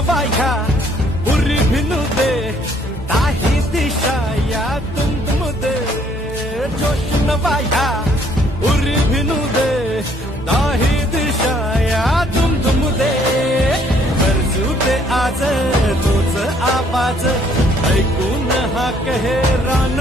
नवाया उरी भिनु दे ताही दिशा या तुम दे जोश नवाया उरी भिनु दे ताही दिशा या तुम दे गरजू दे आज तोच आवाज ऐकून हा कहे रान